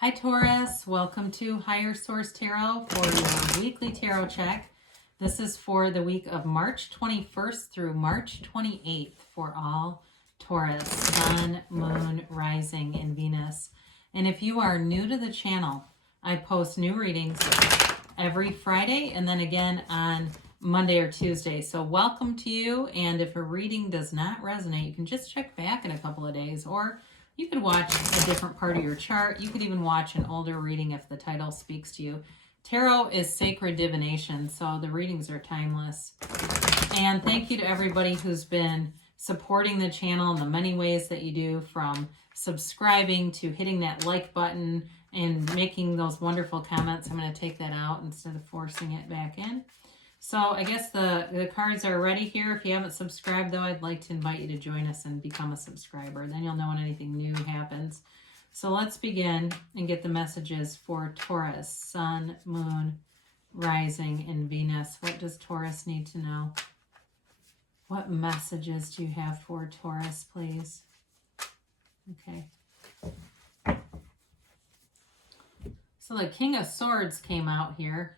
Hi Taurus, welcome to Higher Source Tarot for your weekly tarot check. This is for the week of March 21st through March 28th for all Taurus, Sun, Moon, Rising, and Venus. And if you are new to the channel, I post new readings every Friday and then again on Monday or Tuesday. So welcome to you, and if a reading does not resonate, you can just check back in a couple of days, or you could watch a different part of your chart. You could even watch an older reading if the title speaks to you. Tarot is sacred divination, so the readings are timeless. And thank you to everybody who's been supporting the channel in the many ways that you do, from subscribing to hitting that like button and making those wonderful comments. I'm going to take that out instead of forcing it back in. So I guess the cards are ready here. If you haven't subscribed, though, I'd like to invite you to join us and become a subscriber. Then you'll know when anything new happens. So let's begin and get the messages for Taurus, Sun, Moon, Rising, and Venus. What does Taurus need to know? What messages do you have for Taurus, please? Okay. So the King of Swords came out here.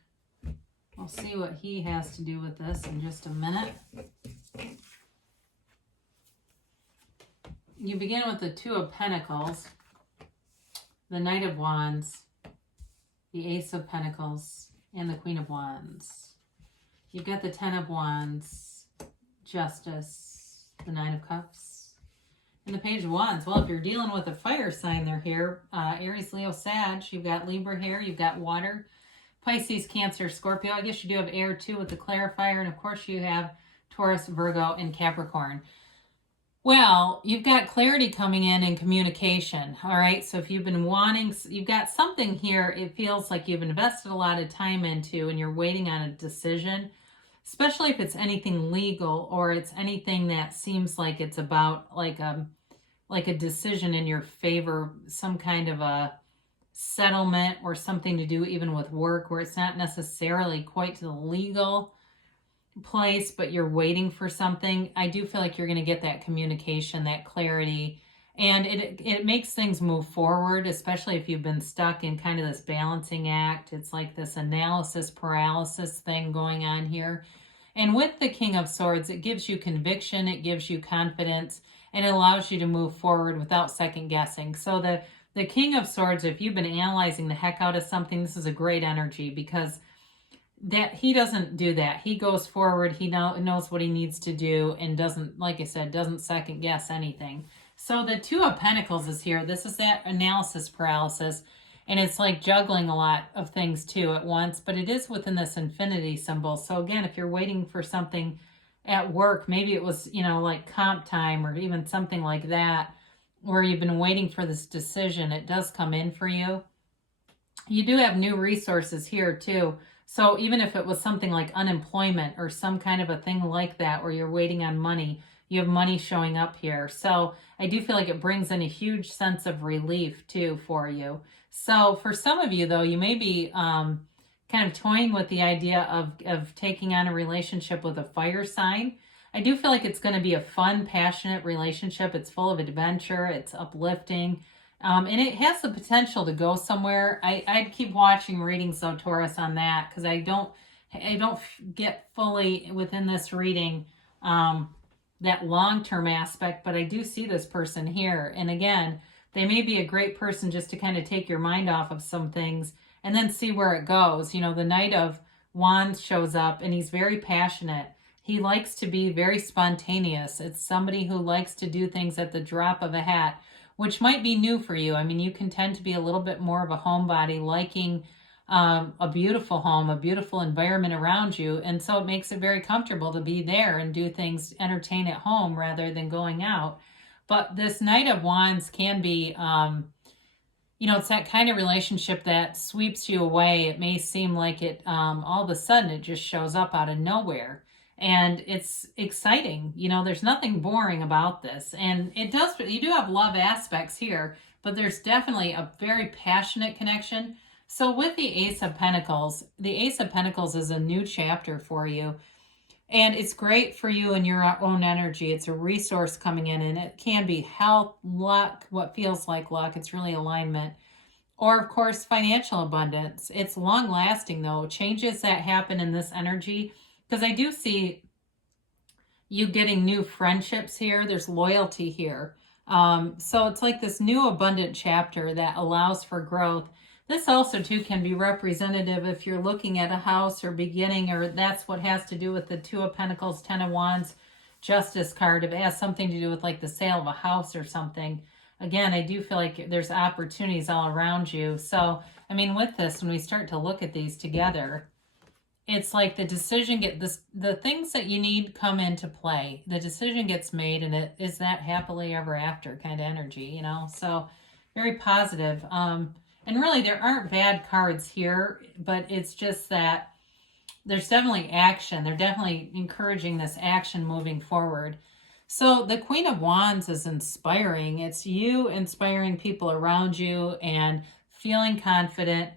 We'll see what he has to do with this in just a minute. You begin with the Two of Pentacles, the Knight of Wands, the Ace of Pentacles, and the Queen of Wands. You've got the Ten of Wands, Justice, the Nine of Cups, and the Page of Wands. Well, if you're dealing with a fire sign, they're here. Aries, Leo, Sag. You've got Libra here. You've got water. Pisces, Cancer, Scorpio. I guess you do have air too with the clarifier. And of course you have Taurus, Virgo, and Capricorn. Well, you've got clarity coming in communication. All right. So if you've been wanting, you've got something here it feels like you've invested a lot of time into and you're waiting on a decision, especially if it's anything legal or it's anything that seems like it's about like a decision in your favor, some kind of a settlement or something to do even with work where it's not necessarily quite to the legal place, but you're waiting for something. I do feel like you're going to get that communication, that clarity, and it makes things move forward, especially if you've been stuck in kind of this balancing act. It's like this analysis paralysis thing going on here. And with the King of Swords, it gives you conviction, it gives you confidence, and it allows you to move forward without second guessing. So the King of Swords, if you've been analyzing the heck out of something, this is a great energy, because that he doesn't do that. He goes forward. He knows what he needs to do and doesn't, like I said, doesn't second guess anything. So the Two of Pentacles is here. This is that analysis paralysis, and it's like juggling a lot of things too at once, but it is within this infinity symbol. So again, if you're waiting for something at work, maybe it was, like comp time or even something like that, where you've been waiting for this decision, it does come in for you. You do have new resources here too. So even if it was something like unemployment or some kind of a thing like that, where you're waiting on money, you have money showing up here. So I do feel like it brings in a huge sense of relief too for you. So for some of you though, you may be kind of toying with the idea of taking on a relationship with a fire sign. I do feel like it's going to be a fun, passionate relationship. It's full of adventure. It's uplifting. And it has the potential to go somewhere. I'd keep watching readings though, Taurus, on that, because I don't get fully within this reading that long-term aspect, but I do see this person here. And again, they may be a great person just to kind of take your mind off of some things and then see where it goes. The Knight of Wands shows up and he's very passionate. He likes to be very spontaneous. It's somebody who likes to do things at the drop of a hat, which might be new for you. I mean, you can tend to be a little bit more of a homebody, liking a beautiful home, a beautiful environment around you. And so it makes it very comfortable to be there and do things, entertain at home rather than going out. But this Knight of Wands can be, it's that kind of relationship that sweeps you away. It may seem like it, all of a sudden, it just shows up out of nowhere. And it's exciting. There's nothing boring about this. And you do have love aspects here, but there's definitely a very passionate connection. So with the Ace of Pentacles is a new chapter for you. And it's great for you in your own energy. It's a resource coming in, and it can be health, luck, what feels like luck. It's really alignment. Or, of course, financial abundance. It's long lasting, though. Changes that happen in this energy, because I do see you getting new friendships here. There's loyalty here. So it's like this new abundant chapter that allows for growth. This also, too, can be representative if you're looking at a house or beginning, or that's what has to do with the Two of Pentacles, Ten of Wands, Justice card. If it has something to do with like the sale of a house or something. Again, I do feel like there's opportunities all around you. So, I mean, with this, when we start to look at these together, it's like the decision the things that you need come into play. The decision gets made, and it is that happily ever after kind of energy, you know? So very positive. And really there aren't bad cards here, but it's just that there's definitely action. They're definitely encouraging this action moving forward. So the Queen of Wands is inspiring. It's you inspiring people around you and feeling confident,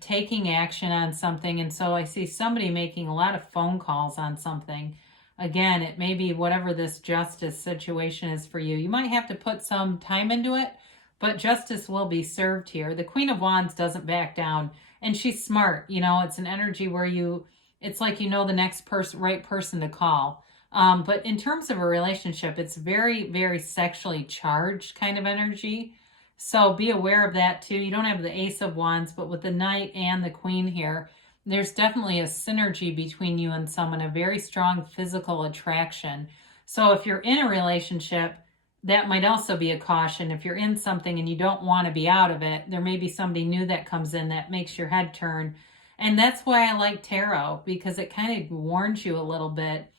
taking action on something. And so I see somebody making a lot of phone calls on something. Again, it may be whatever this justice situation is for you. You might have to put some time into it, but justice will be served here. The Queen of Wands doesn't back down, and she's smart. You know, it's an energy where it's like you know the next right person to call. But in terms of a relationship, it's very, very sexually charged kind of energy. So be aware of that too. You don't have the Ace of Wands, but with the Knight and the Queen here, there's definitely a synergy between you and someone, a very strong physical attraction. So if you're in a relationship, that might also be a caution. If you're in something and you don't want to be out of it, there may be somebody new that comes in that makes your head turn. And that's why I like tarot, because it kind of warns you a little bit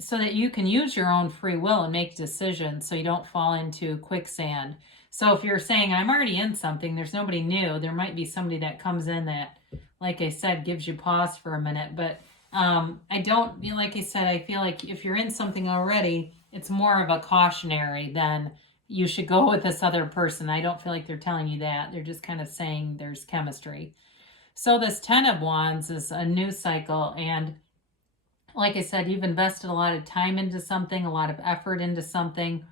so that you can use your own free will and make decisions so you don't fall into quicksand. So if you're saying, I'm already in something, there's nobody new, there might be somebody that comes in that, like I said, gives you pause for a minute. But like I said, I feel like if you're in something already, it's more of a cautionary than you should go with this other person. I don't feel like they're telling you that. They're just kind of saying there's chemistry. So this Ten of Wands is a new cycle. And like I said, you've invested a lot of time into something, a lot of effort into something.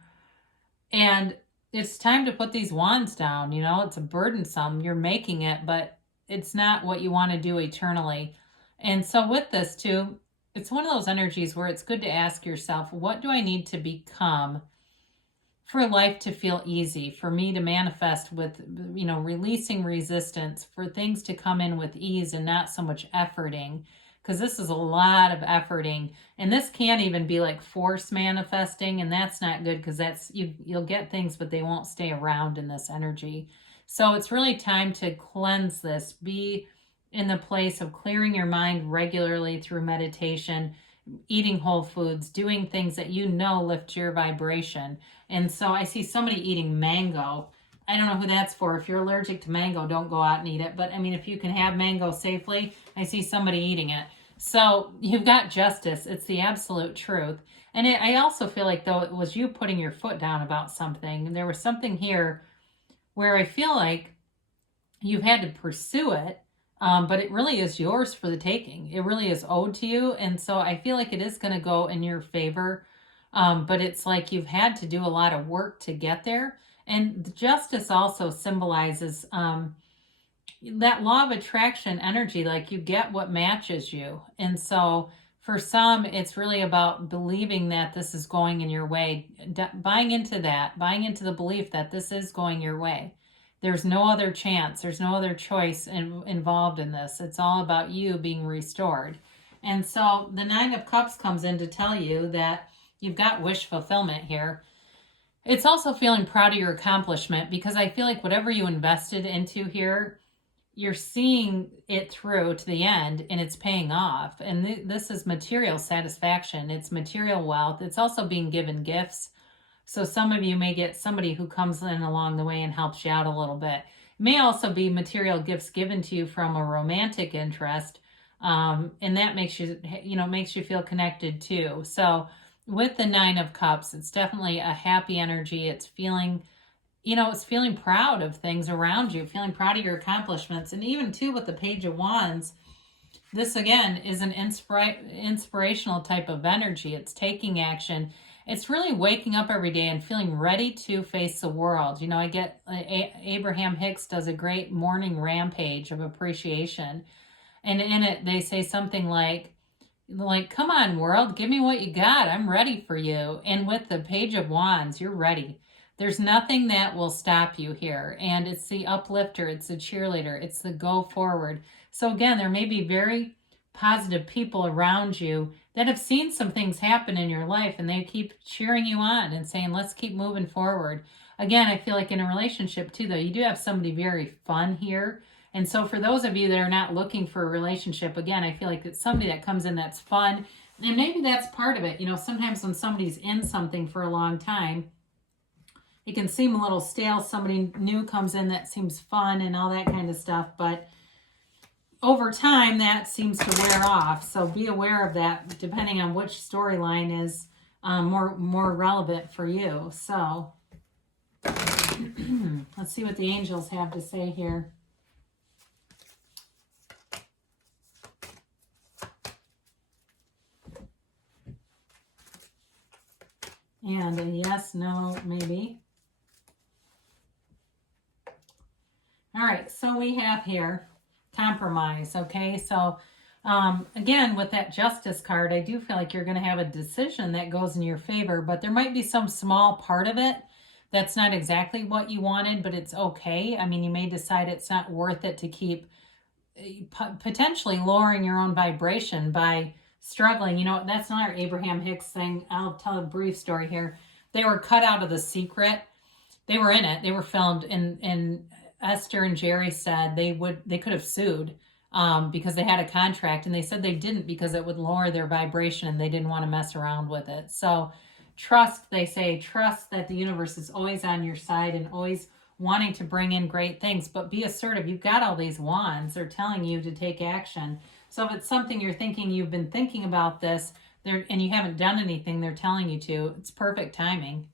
And it's time to put these wands down. You know, it's a burdensome. You're making it, but it's not what you want to do eternally. And so with this too, it's one of those energies where it's good to ask yourself, what do I need to become for life to feel easy, for me to manifest with, you know, releasing resistance, for things to come in with ease and not so much efforting. Because this is a lot of efforting, and this can't even be like force manifesting, and that's not good, because that's you'll get things, but they won't stay around in this energy. So it's really time to cleanse this. Be in the place of clearing your mind regularly through meditation, eating whole foods, doing things that you know lift your vibration. And so I see somebody eating mango. I don't know who that's for. If you're allergic to mango, don't go out and eat it. But I mean, if you can have mango safely, I see somebody eating it. So you've got justice. It's the absolute truth. And I also feel like, though, it was you putting your foot down about something. There was something here where I feel like you've had to pursue it, but it really is yours for the taking. It really is owed to you. And so I feel like it is going to go in your favor. But it's like you've had to do a lot of work to get there. And the justice also symbolizes that law of attraction energy, like you get what matches you. And so for some, it's really about believing that this is going in your way, buying into that, buying into the belief that this is going your way. There's no other chance. There's no other choice involved in this. It's all about you being restored. And so the Nine of Cups comes in to tell you that you've got wish fulfillment here. It's also feeling proud of your accomplishment, because I feel like whatever you invested into here, you're seeing it through to the end, and it's paying off. And this is material satisfaction. It's material wealth. It's also being given gifts. So some of you may get somebody who comes in along the way and helps you out a little bit. It may also be material gifts given to you from a romantic interest. And that makes you feel connected too. So with the Nine of Cups, it's definitely a happy energy. It's feeling, it's feeling proud of things around you, feeling proud of your accomplishments. And even too with the Page of Wands, this again is an inspirational type of energy. It's taking action. It's really waking up every day and feeling ready to face the world. You know, I get Abraham Hicks does a great morning rampage of appreciation. And in it, they say something like, come on, world, give me what you got. I'm ready for you. And with the Page of Wands, you're ready. There's nothing that will stop you here. And it's the uplifter, it's the cheerleader, it's the go forward. So again, there may be very positive people around you that have seen some things happen in your life, and they keep cheering you on and saying, let's keep moving forward. Again, I feel like in a relationship too, though, you do have somebody very fun here. And so for those of you that are not looking for a relationship, again, I feel like it's somebody that comes in that's fun. And maybe that's part of it. You know, sometimes when somebody's in something for a long time, it can seem a little stale. Somebody new comes in that seems fun and all that kind of stuff. But over time, that seems to wear off. So be aware of that, depending on which storyline is more relevant for you. So let's see what the angels have to say here. And a yes, no, maybe. All right, so we have here compromise, okay? So again, with that Justice card, I do feel like you're going to have a decision that goes in your favor, but there might be some small part of it that's not exactly what you wanted, but it's okay. I mean, you may decide it's not worth it to keep potentially lowering your own vibration by struggling. You know, that's another Abraham Hicks thing. I'll tell a brief story here. They were cut out of The Secret. They were in it. They were filmed, and Esther and Jerry said they could have sued because they had a contract, and they said they didn't because it would lower their vibration and they didn't want to mess around with it. So trust, they say, trust that the universe is always on your side and always wanting to bring in great things, but be assertive. You've got all these wands. They're telling you to take action. So if it's something you're thinking, you've been thinking about this and you haven't done anything, they're telling you to, it's perfect timing.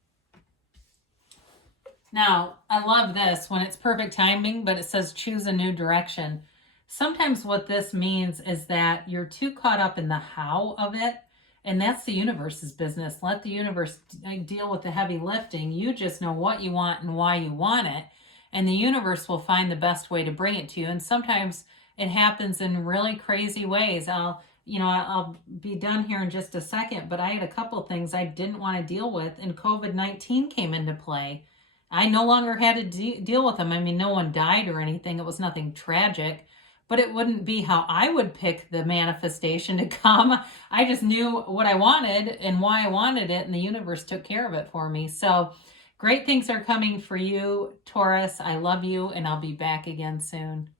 Now, I love this when it's perfect timing, but it says choose a new direction. Sometimes what this means is that you're too caught up in the how of it, and that's the universe's business. Let the universe deal with the heavy lifting. You just know what you want and why you want it, and the universe will find the best way to bring it to you. And sometimes it happens in really crazy ways. I'll be done here in just a second, but I had a couple things I didn't want to deal with, and COVID-19 came into play. I no longer had to deal with them. I mean, no one died or anything. It was nothing tragic, but it wouldn't be how I would pick the manifestation to come. I just knew what I wanted and why I wanted it, and the universe took care of it for me. So great things are coming for you, Taurus. I love you, and I'll be back again soon.